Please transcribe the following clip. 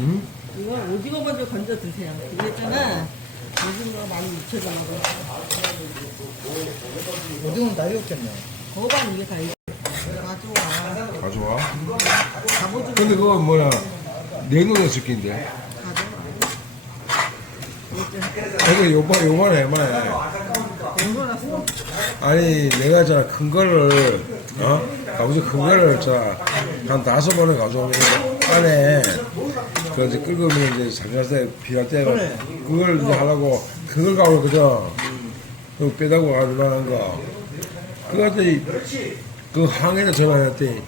응? 이거 오징어 먼저 건져 드세요. 그랬잖아. 오징어 많이 묻혀져가지고. 오징어는 다 익었겠네. 거반 이게 다 익어. 가져와. 가져와. 갑오징어 근데 그거 뭐야, 냉동에 시킨대. 가져와. 이거 요만해. 얼마났어? 아니, 내가 있잖아, 큰 거를, 가보자, 큰 거를, 한 5번에 가져오면, 안에, 그, 이제 끓으면 이제 삼겹살 필요할 때가, 그래. 그걸 이제 하려고, 큰 걸 가고, 그죠? 그 빼다고 가지만한 거. 그거 했더니, 그 항해를 전화했더니,